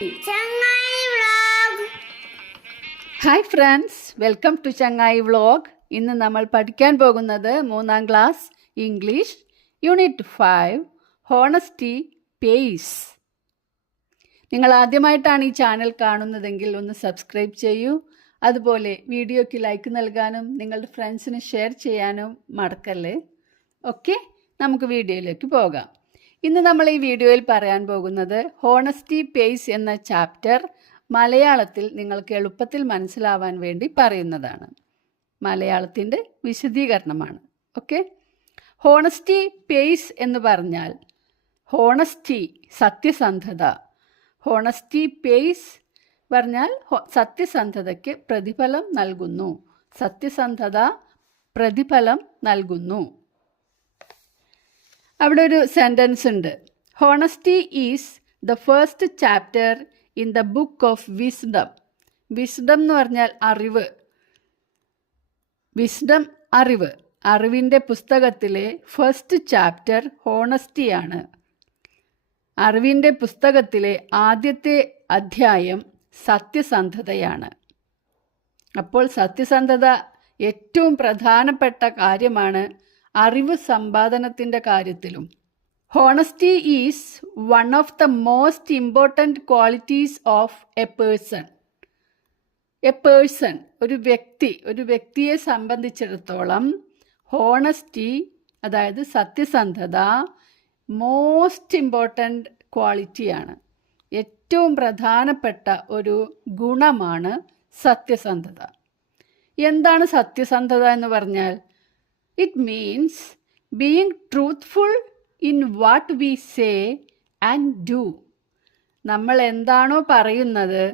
ചങ്ങായി vlog. Hi friends, welcome to Changayi vlog. ഇന്ന് നമ്മൾ പഠിക്കാൻ പോകുന്നത് 3ാം class English unit 5 honesty pays. നിങ്ങൾ ആദ്യമായിട്ടാണ് ഈ ചാനൽ കാണുന്നതെങ്കിൽ ഒന്ന് സബ്സ്ക്രൈബ് ചെയ്യൂ. അതുപോലെ വീഡിയോയ്ക്ക് ലൈക്ക് നൽകാനും നിങ്ങളുടെ ഫ്രണ്ട്സിന് ഷെയർ ചെയ്യാനും മറക്കല്ലേ. ഓക്കെ, നമുക്ക് വീഡിയോയിലേക്ക് പോകാം. ഇന്ന് നമ്മൾ ഈ വീഡിയോയിൽ പറയാൻ പോകുന്നത് ഹോണസ്റ്റി പേസ് എന്ന ചാപ്റ്റർ മലയാളത്തിൽ നിങ്ങൾക്ക് എളുപ്പത്തിൽ മനസ്സിലാവാൻ വേണ്ടി പറയുന്നതാണ്. മലയാളത്തിൻ്റെ വിശദീകരണമാണ്. ഓക്കെ, ഹോണസ്റ്റി പേസ് എന്ന് പറഞ്ഞാൽ ഹോണസ്റ്റി സത്യസന്ധത. ഹോണസ്റ്റി പേസ് പറഞ്ഞാൽ സത്യസന്ധതയ്ക്ക് പ്രതിഫലം നൽകുന്നു. സത്യസന്ധത പ്രതിഫലം നൽകുന്നു. അവിടെ ഒരു സെൻറ്റൻസ് ഉണ്ട്. Honesty is the first chapter in the book of wisdom. Wisdom എന്ന് പറഞ്ഞാൽ അറിവ്. വിസ്ഡം അറിവ്. അറിവിൻ്റെ പുസ്തകത്തിലെ ഫസ്റ്റ് ചാപ്റ്റർ ഹോണസ്റ്റിയാണ്. അറിവിൻ്റെ പുസ്തകത്തിലെ ആദ്യത്തെ അധ്യായം സത്യസന്ധതയാണ്. അപ്പോൾ സത്യസന്ധത ഏറ്റവും പ്രധാനപ്പെട്ട കാര്യമാണ് അറിവ് സമ്പാദനത്തിൻ്റെ കാര്യത്തിലും. Honesty is one of the most important qualities of A person. ഒരു വ്യക്തിയെ സംബന്ധിച്ചിടത്തോളം ഹോണസ്റ്റി, അതായത് സത്യസന്ധത, മോസ്റ്റ് ഇമ്പോർട്ടൻറ്റ് ക്വാളിറ്റിയാണ്. ഏറ്റവും പ്രധാനപ്പെട്ട ഒരു ഗുണമാണ് സത്യസന്ധത. എന്താണ് സത്യസന്ധത എന്ന് പറഞ്ഞാൽ? It means being truthful in what we say and do. നമ്മൾ എന്താണോ പറയുന്നത്,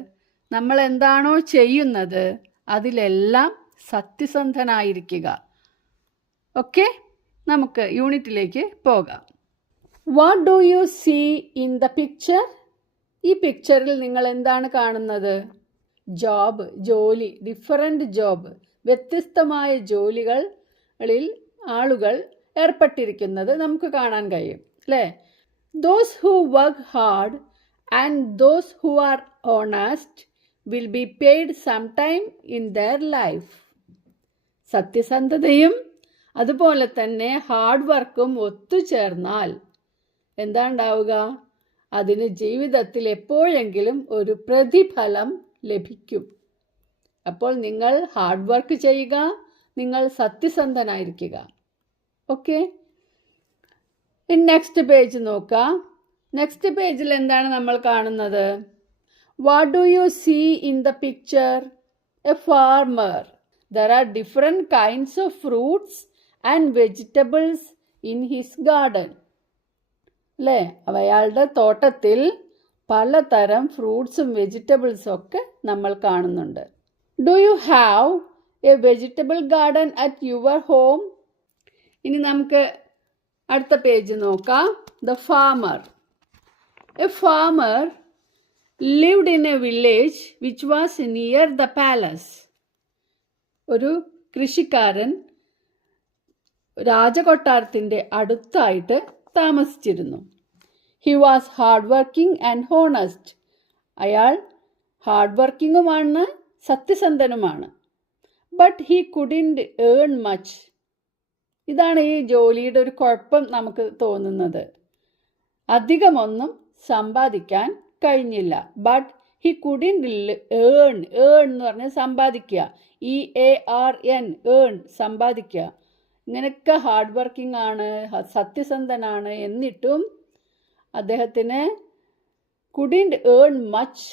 നമ്മൾ എന്താണോ ചെയ്യുന്നത്, അതിലെല്ലാം സത്യസന്ധനായിരിക്കുക. ഓക്കെ, നമുക്ക് യൂണിറ്റിലേക്ക് പോകാം. What do you see in the picture? ഈ പിക്ചറിൽ നിങ്ങൾ എന്താണ് കാണുന്നത്? ജോബ്, ജോലി, ഡിഫറെൻ്റ് ജോബ്, വ്യത്യസ്തമായ ജോലികളിൽ ആളുകൾ ഏർപ്പെട്ടിരിക്കുന്നത് നമുക്ക് കാണാൻ കഴിയും, അല്ലേ? Those who work hard and those who are honest will be paid some time in their life. സത്യസന്ധതയും അതുപോലെ തന്നെ ഹാർഡ് വർക്കും ഒത്തുചേർന്നാൽ എന്താ ഉണ്ടാവുക? അതിന് ജീവിതത്തിൽ എപ്പോഴെങ്കിലും ഒരു പ്രതിഫലം ലഭിക്കും. അപ്പോൾ നിങ്ങൾ ഹാർഡ് വർക്ക് ചെയ്യുക, നിങ്ങൾ സത്യസന്ധനായിരിക്കുക. ഓക്കെ, നെക്സ്റ്റ് പേജ് നോക്കാം. നെക്സ്റ്റ് പേജിൽ എന്താണ് നമ്മൾ കാണുന്നത്? What do you see in the picture? A farmer. There are different kinds of fruits and vegetables in his garden. അല്ലേ? അയാളുടെ തോട്ടത്തിൽ പലതരം ഫ്രൂട്ട്സും വെജിറ്റബിൾസും ഒക്കെ നമ്മൾ കാണുന്നുണ്ട്. Do you have a vegetable garden at your home? ഇനി നമുക്ക് അടുത്ത പേജ് നോക്കാം. The farmer. A farmer lived in a village which was near the palace. ഒരു കൃഷിക്കാരൻ രാജകൊട്ടാരത്തിൻ്റെ അടുത്തായിട്ട് താമസിച്ചിരുന്നു. He was hard working and honest. അയാൾ ഹാർഡ് വർക്കിങ്ങുമാണ്, സത്യസന്ധനുമാണ്. But he couldn't earn much. ഇതാണ് ഈ ജോലിയുടെ ഒരു കുഴപ്പം നമുക്ക് തോന്നുന്നത്. അധികമൊന്നും സമ്പാദിക്കാൻ കഴിഞ്ഞില്ല. But he couldn't earn. എന്ന് പറഞ്ഞാൽ സമ്പാദിക്കുക. EARN, ഏൺ, സമ്പാദിക്കുക. ഇങ്ങനെയൊക്കെ ഹാർഡ് വർക്കിംഗ് ആണ്, സത്യസന്ധനാണ്, എന്നിട്ടും അദ്ദേഹത്തിന് കുഡിൻറ്റ് ഏൺ മച്ച്,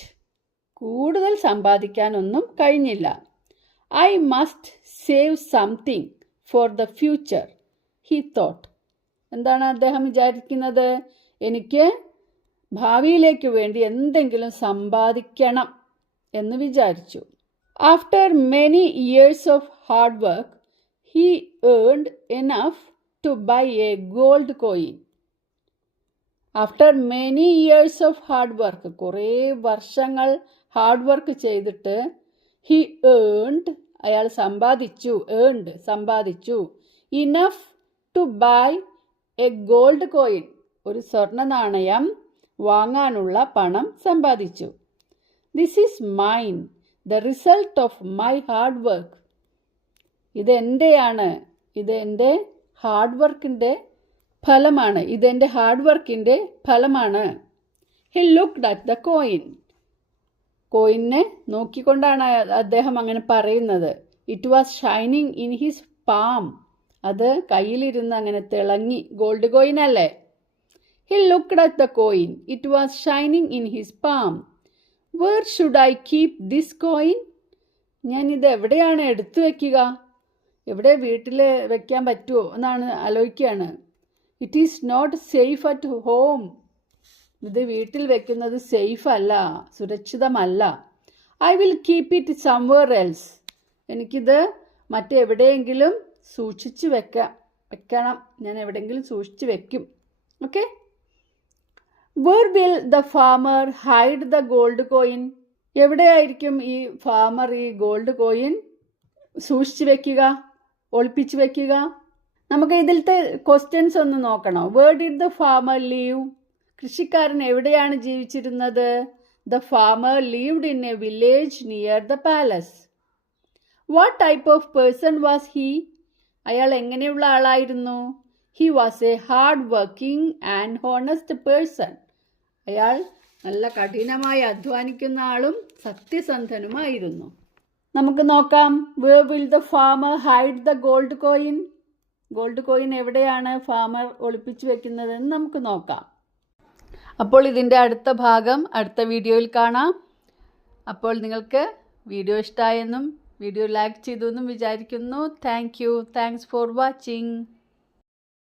കൂടുതൽ സമ്പാദിക്കാനൊന്നും കഴിഞ്ഞില്ല. I must save something for the future, he thought. എന്താണ് അദ്ദേഹം വിചാരിക്കുന്നത്? എനിക്ക് ഭാവിയിലേക്ക് വേണ്ടി എന്തെങ്കിലും സമ്പാദിക്കണം എന്ന് വിചാരിച്ചു. After many years of hard work he earned enough to buy a gold coin. After many years of hard work, കുറേ വർഷങ്ങൾ ഹാർഡ് വർക്ക് ചെയ്തിട്ട്, ഹി ഏൺഡ്, അയാൾ സമ്പാദിച്ചു, ഏൺഡ് സമ്പാദിച്ചു, enough to buy a gold coin, ഒരു സ്വർണ്ണ നാണയം വാങ്ങാനുള്ള പണം സമ്പാദിച്ചു. This is mine, the result of my hard work. ഇതെൻ്റെയാണ്, ഇതെൻ്റെ ഹാർഡ് വർക്കിൻ്റെ ഫലമാണ്, ഇതെൻ്റെ ഹാർഡ് വർക്കിൻ്റെ ഫലമാണ്. He looked at the coin. കോയിനെ നോക്കിക്കൊണ്ടാണ് അദ്ദേഹം അങ്ങനെ പറയുന്നത്. It was shining in his palm. അത് കയ്യിലിരുന്ന് അങ്ങനെ തിളങ്ങി. ഗോൾഡ് കോയിൻ അല്ലേ? He looked at the coin. It was shining in his palm. Where should I keep this coin? ഞാനിത് എവിടെയാണ് എടുത്തു വയ്ക്കുക? എവിടെ വീട്ടിൽ വെക്കാൻ പറ്റുമോ എന്നാണ് ആലോചിക്കുകയാണ്. It is not safe at home. ഇത് വീട്ടിൽ വെക്കുന്നത് സേഫ് അല്ല, സുരക്ഷിതമല്ല. I will keep it somewhere else. എനിക്കിത് മറ്റെവിടെയെങ്കിലും സൂക്ഷിച്ച് വെക്കണം. ഞാൻ എവിടെയെങ്കിലും സൂക്ഷിച്ച് വെക്കും. Okay. Where will the farmer hide the gold coin? എവിടെയായിരിക്കും ഈ ഫാമർ ഈ ഗോൾഡ് കോയിൻ സൂക്ഷിച്ച് വെക്കുക, ഒളിപ്പിച്ച് വെക്കുക? നമുക്ക് ഇതിലത്തെ ക്വസ്റ്റ്യൻസ് ഒന്ന് നോക്കണം. Where did the farmer live? കൃഷിക്കാരൻ എവിടെയാണ് ജീവിച്ചിരുന്നത്? The farmer lived in a village near the palace. What type of person was he? അയാൾ എങ്ങനെയുള്ള ആളായിരുന്നു? He was a hard working and honest person. അയാൾ നല്ല കഠിനമായി അധ്വാനിക്കുന്ന ആളും സത്യസന്ധനുമായിരുന്നു. നമുക്ക് നോക്കാം. Where will the farmer hide the gold coin? Gold coin എവിടെയാണ് ഫാമർ ഒളിപ്പിച്ചു വെക്കുന്നതെന്ന് നമുക്ക് നോക്കാം. അപ്പോൾ ഇതിൻ്റെ അടുത്ത ഭാഗം അടുത്ത വീഡിയോയിൽ കാണാം. അപ്പോൾ നിങ്ങൾക്ക് വീഡിയോ ഇഷ്ടമായെന്നും വീഡിയോ ലൈക്ക് ചെയ്തു എന്നും വിചാരിക്കുന്നു. Thanks for watching.